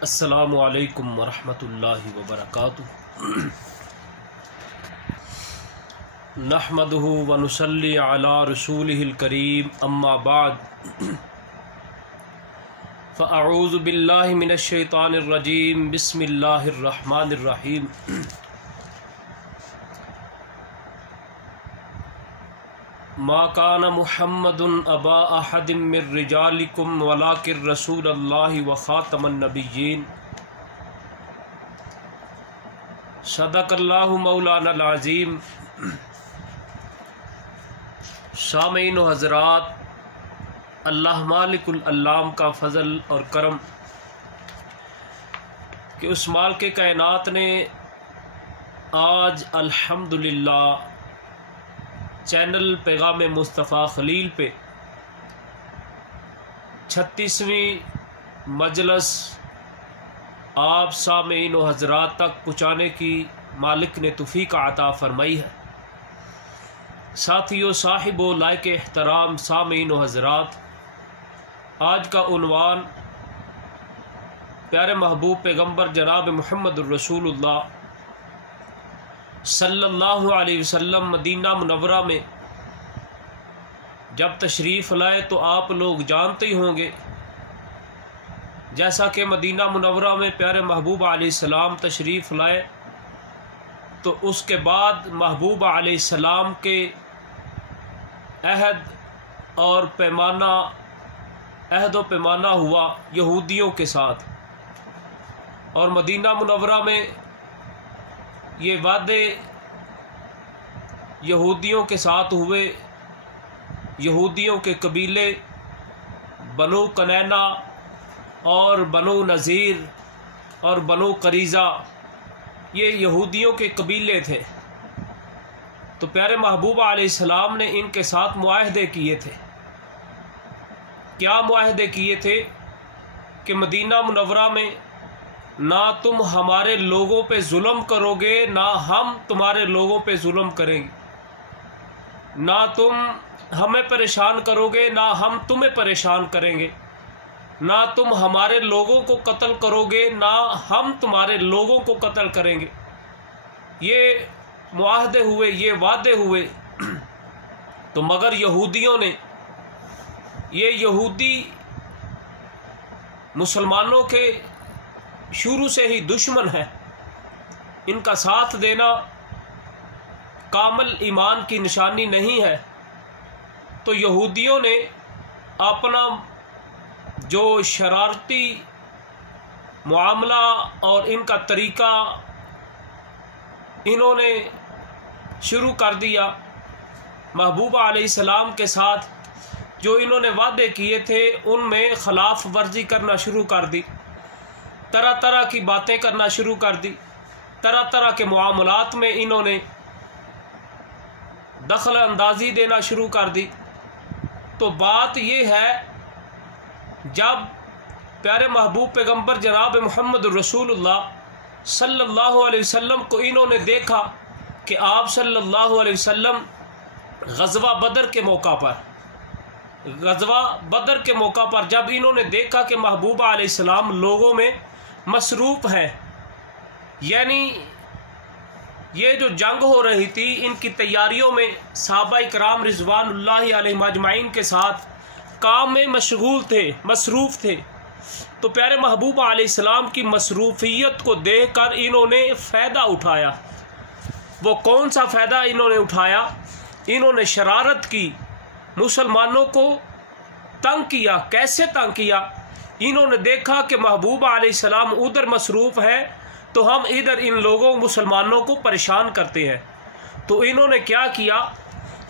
अस्सलामु अलैकुम वरहमतुल्लाहि वबरकातुहू। नहमदुहु व नुसल्ली अला रसूलिहिल करीम, अम्मा बाद। फ़अऊज़ु बिल्लाहि मिनश शैतानिर रजीम, बिस्मिल्लाहिर रहमानिर रहीम। मा कान मुहम्मदुन अबा अहदिम मिर रिजालिकुम वलाकिर रसूलल्लाहि व खातमन नबिय्यीन। सदक़ल्लाहु मौलानल अज़ीम। सामीन व हज़रात, अल्लाह मालिकुल अल्लाम का फ़ज़ल और करम कि उस मालिक कायनात ने आज अल्हम्दुलिल्लाह चैनल पैगाम मुस्तफ़ा खलील पे 36वीं मजलस आप सामीन व हज़रात तक पहुँचाने की मालिक ने तौफ़ीक़ अता फ़रमाई है। साथियों, साहिबो लायक एहतराम सामीन व हज़रात, आज का उन्वान प्यारे महबूब पैगम्बर जनाब मुहम्मदुर रसूलुल्लाह सल्लल्लाहु अलैहि वसल्लम मदीना मुनव्वरा में जब तशरीफ़ लाए तो आप लोग जानते ही होंगे, जैसा कि मदीना मुनव्वरा में प्यारे महबूब अलैहिस्सलाम तशरीफ़ लाए तो उसके बाद महबूब अलैहिस्सलाम के अहद व पैमाना हुआ यहूदियों के साथ, और मदीना मुनव्वरा में ये वादे यहूदियों के साथ हुए। यहूदियों के कबीले बनु कनैना और बनु नज़ीर और बनु करीज़ा, ये यहूदियों के कबीले थे। तो प्यारे महबूब अलैहिस्सलाम ने इनके साथ मुआहदे किए थे। क्या मुआहदे किए थे कि मदीना मुनव्वरा में ना तुम हमारे लोगों पे जुल्म करोगे, ना हम तुम्हारे लोगों पे जुल्म करेंगे, ना तुम हमें परेशान करोगे, ना हम तुम्हें परेशान करेंगे, ना तुम हमारे लोगों को कत्ल करोगे, ना हम तुम्हारे लोगों को कत्ल करेंगे। ये मुआहदे हुए, ये वादे हुए। तो मगर यहूदियों ने, ये यहूदी मुसलमानों के शुरू से ही दुश्मन है, इनका साथ देना कामल ईमान की निशानी नहीं है। तो यहूदियों ने अपना जो शरारती मुआमला और इनका तरीका इन्होंने शुरू कर दिया। महबूबा अलैहिस्सलाम के साथ जो इन्होंने वादे किए थे उनमें खिलाफ वर्जी करना शुरू कर दी, तरह तरह की बातें करना शुरू कर दी, तरह तरह के मुआमलात में इन्होंने दखल अंदाजी देना शुरू कर दी। तो बात यह है, जब प्यारे महबूब पैगम्बर जनाब मुहम्मद रसूलुल्लाह सल्लल्लाहु अलैहि वसल्लम को इन्होंने देखा कि आप सल्लल्लाहु अलैहि वसल्लम ग़ज़वा बदर के मौका पर जब इन्होंने देखा कि महबूबा अलैहिस्सलाम लोगों में मसरूफ़ है, यानी ये जो जंग हो रही थी इनकी तैयारियों में सहाबा इकराम रिज़वानुल्लाहि अलैहिम अजमाइन के साथ काम में मशगूल थे, मसरूफ़ थे। तो प्यारे महबूब अलैहिस्सलाम की मसरूफ़ियत को देखकर इन्होंने फ़ायदा उठाया। वो कौन सा फ़ायदा इन्होंने उठाया? इन्होंने शरारत की, मुसलमानों को तंग किया। कैसे तंग किया? इन्होंने देखा कि महबूब अलैहिस्सलाम उधर मसरूफ़ है तो हम इधर इन लोगों मुसलमानों को परेशान करते हैं। तो इन्होंने क्या किया,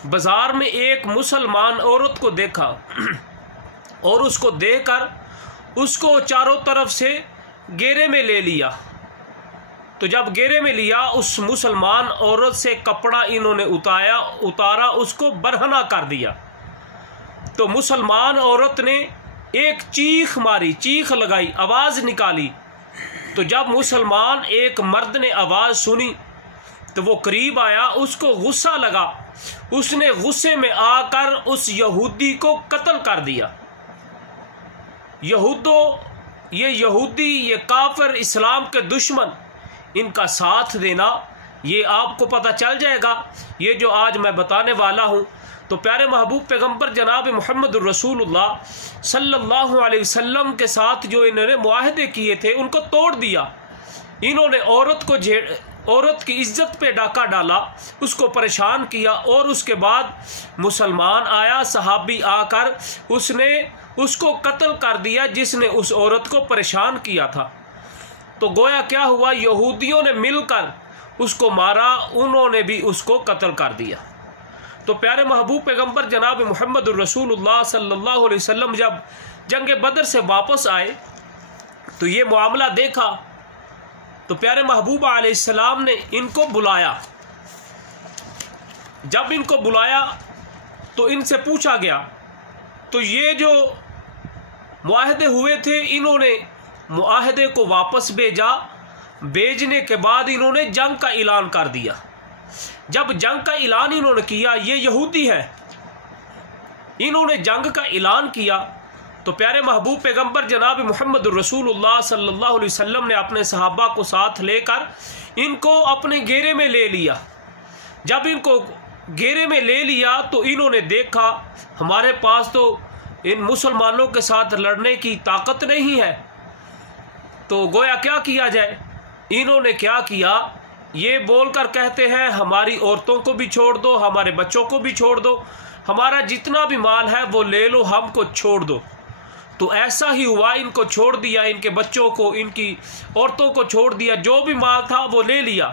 बाज़ार में एक मुसलमान औरत को देखा और उसको देखकर उसको चारों तरफ से घेरे में ले लिया। तो जब घेरे में लिया, उस मुसलमान औरत से कपड़ा इन्होंने उतारा, उसको बरहना कर दिया। तो मुसलमान औरत ने एक चीख मारी, चीख लगाई, आवाज़ निकाली। तो जब मुसलमान एक मर्द ने आवाज़ सुनी तो वो करीब आया, उसको गुस्सा लगा, उसने गुस्से में आकर उस यहूदी को कत्ल कर दिया। यहूदो ये यहूदी, ये काफिर, इस्लाम के दुश्मन, इनका साथ देना, ये आपको पता चल जाएगा। ये जो आज मैं बताने वाला हूँ, तो प्यारे महबूब पैगंबर जनाब मोहम्मद रसूलुल्लाह सल्लल्लाहु अलैहि वसल्लम के साथ जो इन्होंने मुआहदे किए थे उनको तोड़ दिया। इन्होंने औरत की इज्जत पे डाका डाला, उसको परेशान किया, और उसके बाद मुसलमान आया, सहाबी आकर उसने उसको कत्ल कर दिया जिसने उस औरत को परेशान किया था। तो गोया क्या हुआ, यहूदियों ने मिलकर उसको मारा, उन्होंने भी उसको कत्ल कर दिया। तो प्यारे महबूब पैगंबर जनाब मोहम्मद रसूलुल्लाह सल्लल्लाहु अलैहि वसल्लम जब जंग बदर से वापस आए तो ये मामला देखा, तो प्यारे महबूब अलैहिस्सलाम ने इनको बुलाया। जब इनको बुलाया तो इनसे पूछा गया, तो ये जो मुआहदे हुए थे, इन्होंने मुआहदे को वापस भेजा। भेजने के बाद इन्होंने जंग का ऐलान कर दिया। जब जंग का ऐलान इन्होंने किया, ये यहूदी है, इन्होंने जंग का ऐलान किया, तो प्यारे महबूब पैगंबर जनाब मोहम्मद रसूलुल्लाह सल्लल्लाहु अलैहि वसल्लम ने अपने सहाबा को साथ लेकर इनको अपने घेरे में ले लिया। जब इनको घेरे में ले लिया तो इन्होंने देखा हमारे पास तो इन मुसलमानों के साथ लड़ने की ताकत नहीं है, तो गोया क्या किया जाए। इन्होंने क्या किया, ये बोलकर कहते हैं हमारी औरतों को भी छोड़ दो, हमारे बच्चों को भी छोड़ दो, हमारा जितना भी माल है वो ले लो, हमको छोड़ दो। तो ऐसा ही हुआ, इनको छोड़ दिया, इनके बच्चों को, इनकी औरतों को छोड़ दिया, जो भी माल था वो ले लिया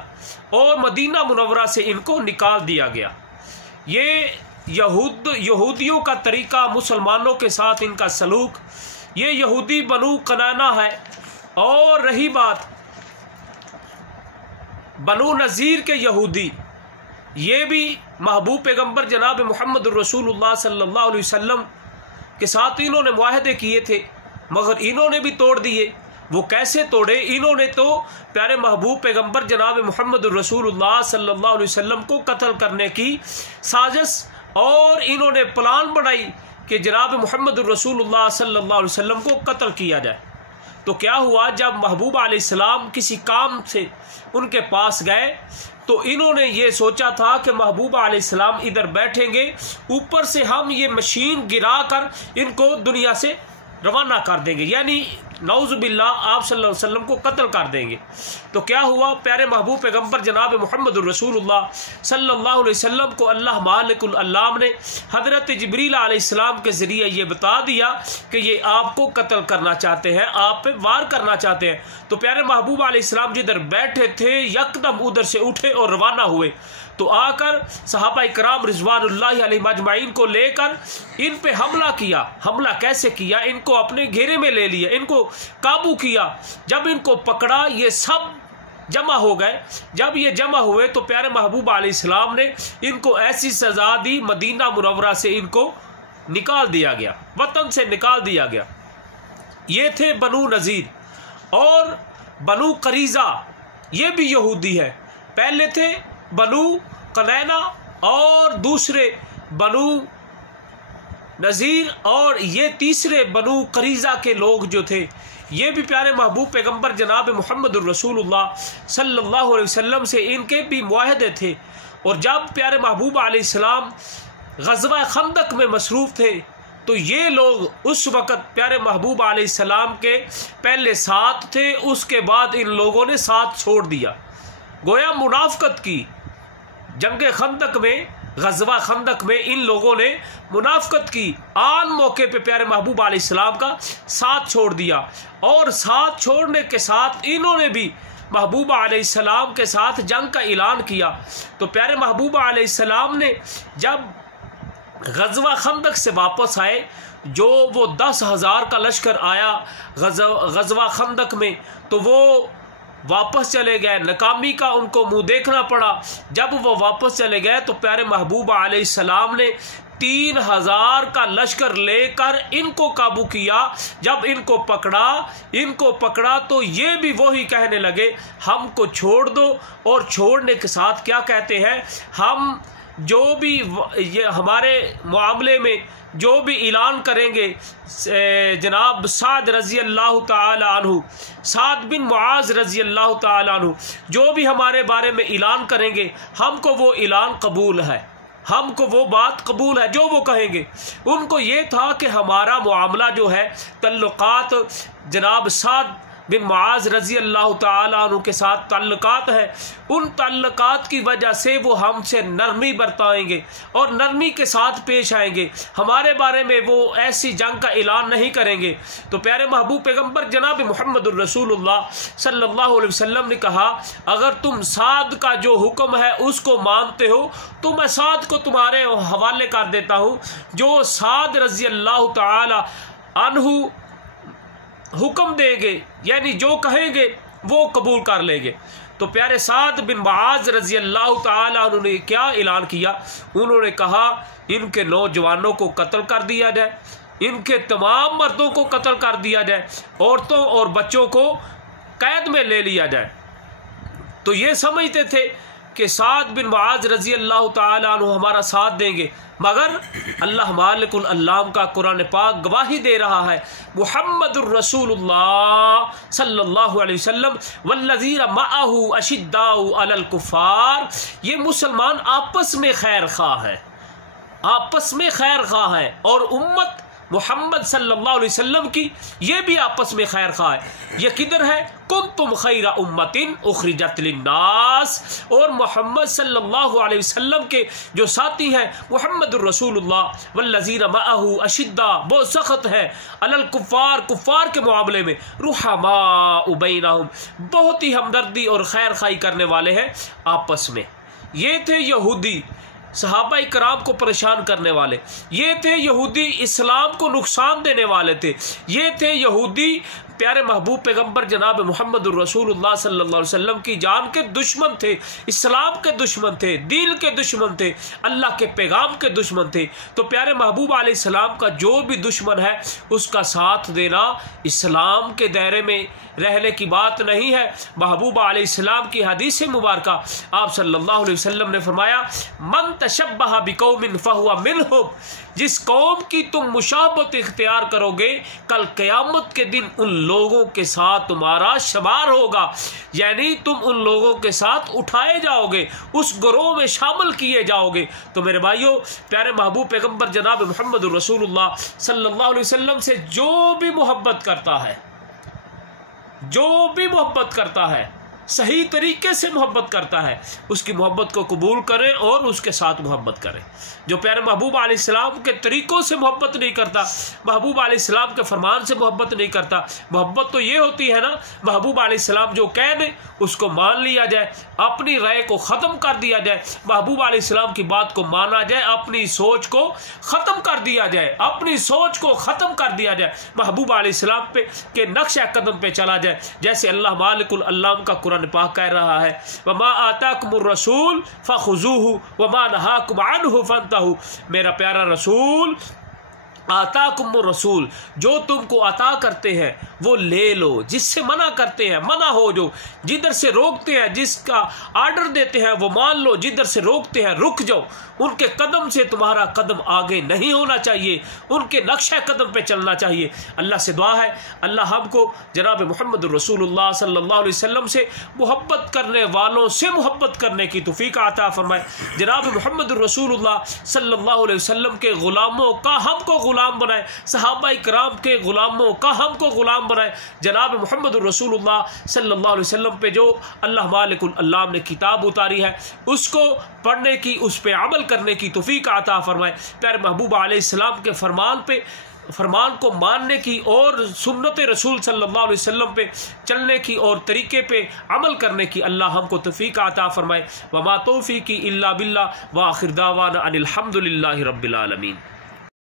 और मदीना मुनव्वरा से इनको निकाल दिया गया। ये यहूदियों का तरीका, मुसलमानों के साथ इनका सलूक, ये यहूदी बनु कनाना है। और रही बात बनु नज़ीर के यहूदी, ये भी महबूब पैगंबर जनाब मोहम्मद रसूलुल्लाह सल्लल्लाहु अलैहि वसल्लम के साथ इन्होंने मुआहदे किए थे, मगर इन्होंने भी तोड़ दिए। वो कैसे तोड़े, इन्होंने तो प्यारे महबूब पैगंबर जनाब मोहम्मद रसूलुल्लाह सल्लल्लाहु अलैहि वसल्लम को कत्ल करने की साजिश और इन्होंने प्लान बनाई कि जनाब मोहम्मद रसूलुल्लाह सल्लल्लाहु अलैहि वसल्लम को कत्ल किया जाए। तो क्या हुआ, जब महबूब अलैहिस्सलाम किसी काम से उनके पास गए तो इन्होंने ये सोचा था कि महबूब अलैहिस्सलाम इधर बैठेंगे, ऊपर से हम ये मशीन गिराकर इनको दुनिया से रवाना कर देंगे, यानी नौजुबिल्लाह आप सल्लल्लाहु अलैहि वसल्लम को कत्ल कर देंगे। तो क्या हुआ, प्यारे महबूब पैगंबर जनाब मोहम्मद रसूलुल्लाह सल्लल्लाहु अलैहि वसल्लम को अल्लाह मालिकुल अल्लाम ने हज़रत जिब्रील अलैहिस्सलाम के ज़रिए ये बता दिया कि ये आपको कत्ल करना चाहते हैं, आप पे वार करना चाहते हैं। तो प्यारे महबूब अलैहिस्सलाम जिधर बैठे थे यकदम उधर से उठे और रवाना हुए। तो आकर सहाबा इकराम रिज़वानुल्लाहि अलैहिम अजमाइन को लेकर इन पे हमला किया। हमला कैसे किया, इनको अपने घेरे में ले लिया, इनको काबू किया। जब इनको पकड़ा ये सब जमा हो गए। जब ये जमा हुए तो प्यारे महबूब अलैहिस्सलाम ने इनको ऐसी सजा दी, मदीना मुनव्वरा से इनको निकाल दिया गया, वतन से निकाल दिया गया। ये थे बनु नज़ीर। और बनु करीज़ा ये भी यहूदी है। पहले थे बनु कनैना और दूसरे बनु नज़ीर, और ये तीसरे बनु करीज़ा के लोग जो थे ये भी प्यारे महबूब पैगंबर जनाब मोहम्मद रसूलुल्लाह सल्लल्लाहु अलैहि वसल्लम से इनके भी मुआहदे थे। और जब प्यारे महबूब अलैहिस्सलाम ग़ज़वा खंदक में मसरूफ़ थे तो ये लोग उस वक़्त प्यारे महबूब अलैहिस्सलाम के पहले साथ थे, उसके बाद इन लोगों ने साथ छोड़ दिया। गोया मुनाफ़क़त की। जंग खंदक में, ग़ज़वा खंदक में इन लोगों ने मुनाफ़क़त की, आन मौके पे प्यारे महबूब अलैहिस्सलाम का साथ छोड़ दिया। और साथ छोड़ने के साथ इन्होंने भी महबूब अलैहिस्सलाम के साथ जंग का ऐलान किया। तो प्यारे महबूब अलैहिस्सलाम ने जब ग़ज़वा खंदक से वापस आए, जो वो 10,000 का लश्कर आया ग़ज़वा खंदक में, तो वो वापस चले गए। नाकामी का उनको मुंह देखना पड़ा। जब वो वापस चले गए तो प्यारे महबूब अलैहिस्सलाम ने 3,000 का लश्कर लेकर इनको काबू किया। जब इनको पकड़ा तो ये भी वही कहने लगे हमको छोड़ दो। और छोड़ने के साथ क्या कहते हैं, हम जो भी ये हमारे मामले में जो भी ऐलान करेंगे, जनाब साद रज़ी अल्लाह ताला अन्हु, साद बिन मुआज़ रज़ी अल्लाह ताला अन्हु जो भी हमारे बारे में ऐलान करेंगे, हमको वो ऐलान कबूल है, हमको वो बात कबूल है जो वो कहेंगे। उनको ये था कि हमारा मामला जो है तल्लुकात जनाब साद बिन मुआज़ रज़ी अल्लाह ताला अन्हु के साथ तल्लुकात है, उन तल्लुकात की वजह से वो हमसे नरमी बरताएंगे और नरमी के साथ पेश आएंगे, हमारे बारे में वो ऐसी जंग का ऐलान नहीं करेंगे। तो प्यारे महबूब पैगम्बर जनाब मुहम्मदुर रसूलुल्लाह सल्लल्लाहु अलैहि वसल्लम ने कहा, अगर तुम साद का जो हुक्म है उसको मानते हो तो मैं साद को तुम्हारे हवाले कर देता हूँ। जो साद रज़ी अल्लाह ताला अन्हु हुक्म देंगे, यानी जो कहेंगे वो कबूल कर लेंगे। तो प्यारे साद बिन मुआज़ रज़ी अल्लाह ताला उन्होंने क्या ऐलान किया, उन्होंने कहा इनके नौजवानों को कत्ल कर दिया जाए, इनके तमाम मर्दों को कत्ल कर दिया जाए, औरतों और बच्चों को कैद में ले लिया जाए। तो ये समझते थे कि साद बिन मुआज़ रज़ी अल्लाह ताला अन्हु हमारा साथ देंगे, मगर अल्लाह मालिकुल अल्लाम का कुरान पाक गवाही दे रहा है, मुहम्मदुर रसूलुल्लाह सल्लल्लाहु अलैहि वसल्लम वल्लज़ीना मअहु अशिद्दाउ अलल कुफ़ार, ये मुसलमान आपस में खैर खां हैं, आपस में खैर खां हैं, और उम्मत मुहम्मद सल्लल्लाहु अलैहि वसल्लम की ये भी आपस में खैर खा है। ये किधर है, कुंतुम खैरा उम्मतिन उखरिजत लिन्नास, और मोहम्मद सल्लल्लाहु अलैहि वसल्लम के जो साथी हैं मुहम्मदुर रसूलुल्लाह वल्लज़ीना मअहु अशिद्दा, बहुत सख्त है, अलल कुफ़ार, कुफ़ार के मामले में, रुहमाउ बैनहुम, बहुत ही हमदर्दी और खैर खाई करने वाले हैं आपस में। ये थे यहूदी सहाबा इकराम को परेशान करने वाले, ये थे यहूदी इस्लाम को नुकसान देने वाले थे, ये थे यहूदी प्यारे महबूब पैगम्बर जनाब मुहम्मदुर रसूलुल्लाह सल्लल्लाहु अलैहि वसल्लम की जान के दुश्मन थे, इस्लाम के दुश्मन थे, दीन के दुश्मन थे, अल्लाह के पैगाम के दुश्मन थे। तो प्यारे महबूब अलैहिस्सलाम का जो भी दुश्मन है उसका साथ देना इस्लाम के दायरे में रहने की बात नहीं है। महबूब अलैहिस्सलाम की हदीस मुबारक आप सल्लल्लाहु अलैहि वसल्लम ने फरमाया, मन तशब्बह बिकौमिन फहुवा मिनहुम, जिस कौम की तुम मुशाबत इख्तियार करोगे कल क़यामत के दिन उन लोगों के साथ तुम्हारा शमार होगा, यानी तुम उन लोगों के साथ उठाए जाओगे, उस गिरोह में शामिल किए जाओगे। तो मेरे भाइयों, प्यारे महबूब पैगम्बर जनाब मुहम्मद रसूलुल्लाह सल्लल्लाहु अलैहि वसल्लम से जो भी मोहब्बत करता है, जो भी मोहब्बत करता है, सही तरीके से मोहब्बत करता है, उसकी मोहब्बत को कबूल करें और उसके साथ मोहब्बत करें। जो प्यारे महबूब अलैहिस्सलाम के तरीक़ों से मोहब्बत नहीं करता, महबूब अलैहिस्सलाम के फरमान से मोहब्बत नहीं करता, मोहब्बत तो ये होती है ना, महबूब अलैहिस्सलाम जो कह दें उसको मान लिया जाए, अपनी राय को ख़त्म कर दिया जाए, महबूब अलैहिस्सलाम की बात को माना जाए, अपनी सोच को ख़त्म कर दिया जाए, अपनी सोच को ख़त्म कर दिया जाए, महबूब अलैहिस्सलाम पे के नक्श कदम पे चला जाए। जैसे अल्लाह मालिकुल अल्लाम का कुरान पाक कह रहा है, वमा आताकुमुर रसूल फखुजूहु वमा नहाकुम अन्हु फंतहु, मेरा प्यारा रसूल, आताकुमुर रसूल, जो तुमको अता करते हैं वो ले लो, जिससे मना करते हैं मना हो, जो जिधर से रोकते हैं, जिसका आर्डर देते हैं वो मान लो, जिधर से रोकते हैं रुक जाओ। उनके कदम से तुम्हारा कदम आगे नहीं होना चाहिए, उनके नक्शे कदम पे चलना चाहिए। अल्लाह से दुआ है, अल्लाह हमको जनाब मुहम्मद रसूलुल्लाह सल्लल्लाहु अलैहि वसल्लम से मोहब्बत करने वालों से मोहब्बत करने की तौफीक अता फरमाए। जनाब मुहम्मद रसूलुल्लाह सल्लल्लाहु अलैहि वसल्लम के ग़ुलामों का हमको ग़ुलाम बनाए, सहाबा इकराम के ग़ुलामों का हमको ग़ुलाम बनाए। जनाब मुहम्मद रसूलुल्लाह सल्लल्लाहु अलैहि वसल्लम पे जो अल्लाह मालिकुल अल्लाम ने किताब उतारी है उसको पढ़ने की, उस पर अमल करने की तौफीक अता फरमाए। प्यारे महबूब अलैहिस्सलाम के फरमान को मानने की और सुन्नत रसूल सल्लल्लाहु अलैहि वसल्लम पे चलने की और तरीके पे अमल करने की अल्लाह हमको तौफीक अता फरमाए। वमा तौफीकी इल्ला बिल्लाह व आखिर दावाना अनिल हम्दुलिल्लाहि रब्बिल आलमीन।